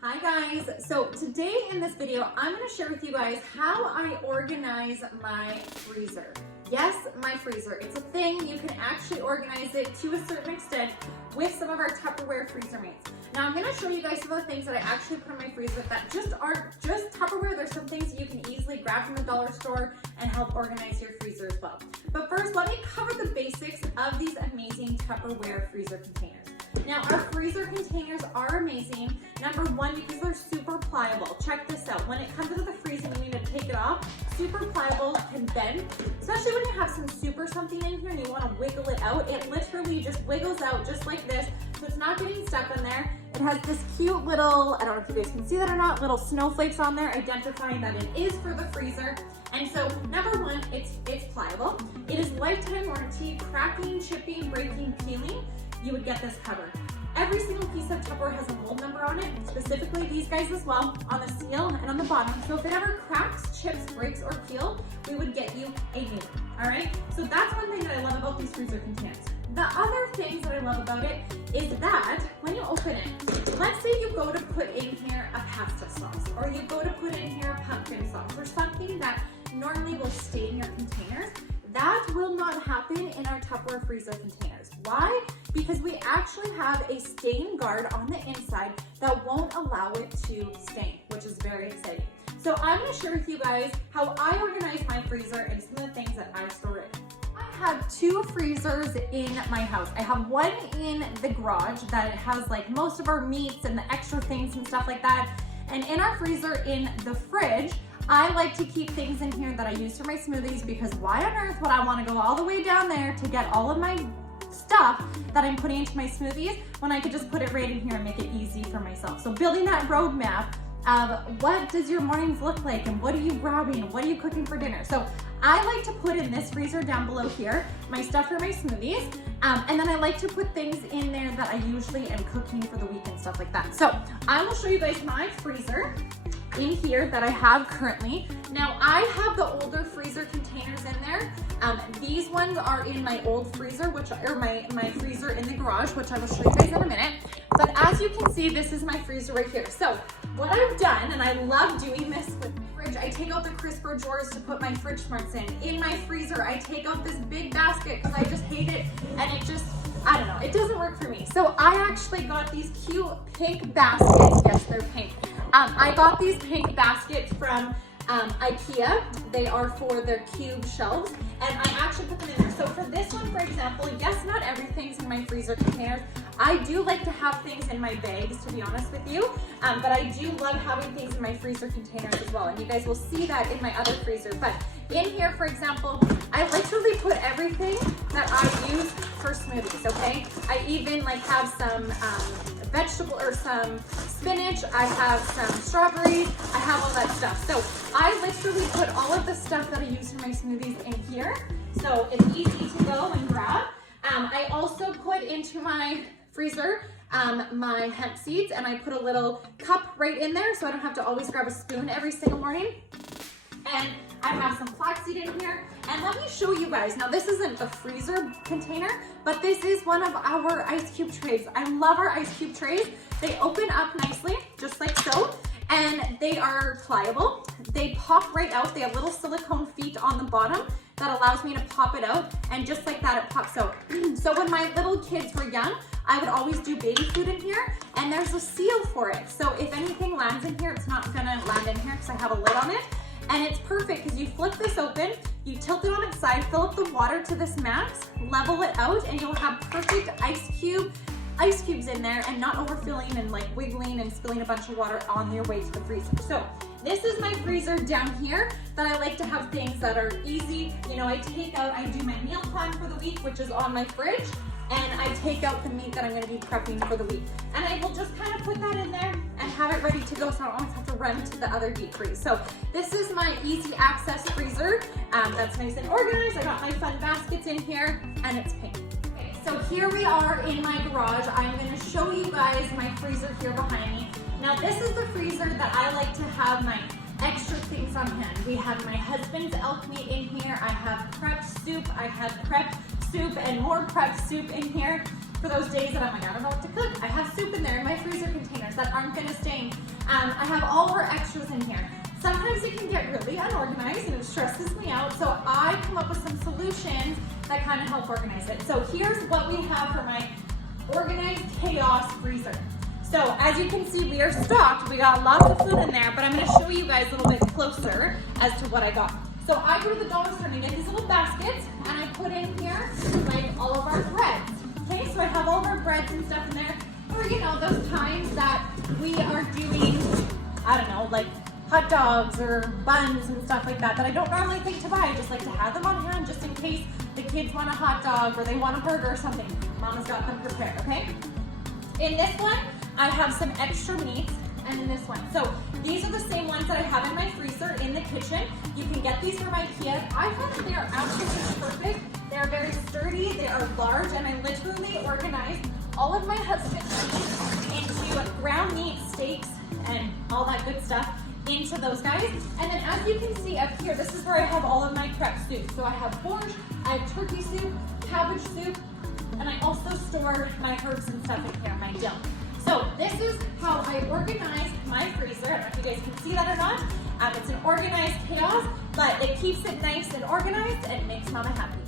Hi guys, so today in this video, I'm going to share with you guys how I organize my freezer. Yes, my freezer. It's a thing. You can actually organize it to a certain extent with some of our Tupperware freezer mates. Now I'm going to show you guys some of the things that I actually put in my freezer that just aren't just Tupperware. There's some things you can easily grab from the dollar store and help organize your freezer as well. But first, let me cover the basics of these amazing Tupperware freezer containers. Now our freezer containers are amazing. Number one, because they're super pliable. Check this out. When it comes into the freezer, you need to take it off. Super pliable, can bend. Especially when you have some soup or something in here and you want to wiggle it out. It literally just wiggles out just like this. So it's not getting stuck in there. It has this cute little, I don't know if you guys can see that or not, little snowflakes on there identifying that it is for the freezer. And so number one, it's pliable. It is lifetime warranty, cracking, chipping, breaking, peeling. You would get this covered. Every single piece of Tupperware has a mold number on it, specifically these guys as well, on the seal and on the bottom. So if it ever cracks, chips, breaks, or peel, we would get you a new one, all right? So that's one thing that I love about these freezer containers. The other things that I love about it is that when you open it, let's say you go to put in here a pasta sauce, or you go to put in here a pumpkin sauce, or something that normally will stay in your containers. That will not happen in our Tupperware freezer containers. Why? Because we actually have a stain guard on the inside that won't allow it to stain, which is very exciting. So I'm going to share with you guys how I organize my freezer and some of the things that I store in. I have two freezers in my house. I have one in the garage that has like most of our meats and the extra things and stuff like that. And in our freezer in the fridge, I like to keep things in here that I use for my smoothies, because why on earth would I want to go all the way down there to get all of my stuff that I'm putting into my smoothies when I could just put it right in here and make it easy for myself. So building that roadmap of what does your mornings look like and what are you grabbing and what are you cooking for dinner. So I like to put in this freezer down below here my stuff for my smoothies, and then I like to put things in there that I usually am cooking for the week and stuff like that. So I will show you guys my freezer in here that I have currently. Now I have the older freezer containers in there. These ones are in my old freezer, my freezer in the garage, which I will show you guys in a minute. But as you can see, this is my freezer right here. So what I've done, and I love doing this with my fridge, I take out the crisper drawers to put my fridge smarts in. In my freezer, I take out this big basket because I just hate it, and it just, I don't know, it doesn't work for me. So I actually got these cute pink baskets. Yes, they're pink. I got these pink baskets from IKEA. They are for their cube shelves, and I actually put them in there. So for this one, for example, yes, not everything's in my freezer containers. I do like to have things in my bags, to be honest with you, but I do love having things in my freezer containers as well, and you guys will see that in my other freezer. But in here, for example, I literally put everything that I use for smoothies, okay? I even like have some vegetable or some spinach, I have some strawberries, I have all that stuff. So I literally put all of the stuff that I use for my smoothies in here, so it's easy to go and grab. I also put into my freezer my hemp seeds, and I put a little cup right in there so I don't have to always grab a spoon every single morning. And I have some flaxseed in here. And let me show you guys. Now this isn't a freezer container, but this is one of our ice cube trays. I love our ice cube trays. They open up nicely, just like so. And they are pliable. They pop right out. They have little silicone feet on the bottom that allows me to pop it out. And just like that, it pops out. So when my little kids were young, I would always do baby food in here, and there's a seal for it. So if anything lands in here, it's not gonna land in here because I have a lid on it. And it's perfect because you flip this open, you tilt it on its side, fill up the water to this max, level it out, and you'll have perfect ice cubes in there and not overfilling and like wiggling and spilling a bunch of water on your way to the freezer. So this is my freezer down here that I like to have things that are easy. You know, I do my meal plan for the week, which is on my fridge, and I take out the meat that I'm gonna be prepping for the week. And I will just kind of put that in there and have it ready to go so I don't always have to run to the other deep freeze. So this is my easy access freezer. That's nice and organized. I got my fun baskets in here, and it's pink. Okay, so here we are in my garage. I'm gonna show you guys my freezer here behind me. Now this is the freezer that I like to have my extra things on hand. We have my husband's elk meat in here. I have prepped soup. I have prepped soup and more prepped soup in here for those days that I'm like, I don't know what to cook. I have soup in there in my freezer containers. that aren't gonna stain. I have all of our extras in here. Sometimes it can get really unorganized and it stresses me out, so I come up with some solutions that kind of help organize it. So here's what we have for my organized chaos freezer. So as you can see, we are stocked. We got lots of food in there, but I'm gonna show you guys a little bit closer as to what I got. So I go to the dollar store and get these little baskets, and I put in here like all of our breads. Okay, so I have all of our breads and stuff in there. Or you know, those times that we are doing, I don't know, like hot dogs or buns and stuff like that I don't normally think to buy. I just like to have them on hand just in case the kids want a hot dog or they want a burger or something. Mama's got them prepared, okay? In this one, I have some extra meat, and in this one. So these are the same ones that I have in my freezer in the kitchen. You can get these from IKEA. I find that they are absolutely perfect. They are very sturdy, they are large, and I literally organized all of my husband's meat into ground meat, steaks, and all that good stuff into those guys. And then as you can see up here, this is where I have all of my prep soup. So I have borscht, I have turkey soup, cabbage soup, and I also store my herbs and stuff in here, my dill. So this is how I organize my freezer. I don't know if you guys can see that or not. It's an organized chaos, but it keeps it nice and organized and makes Mama happy.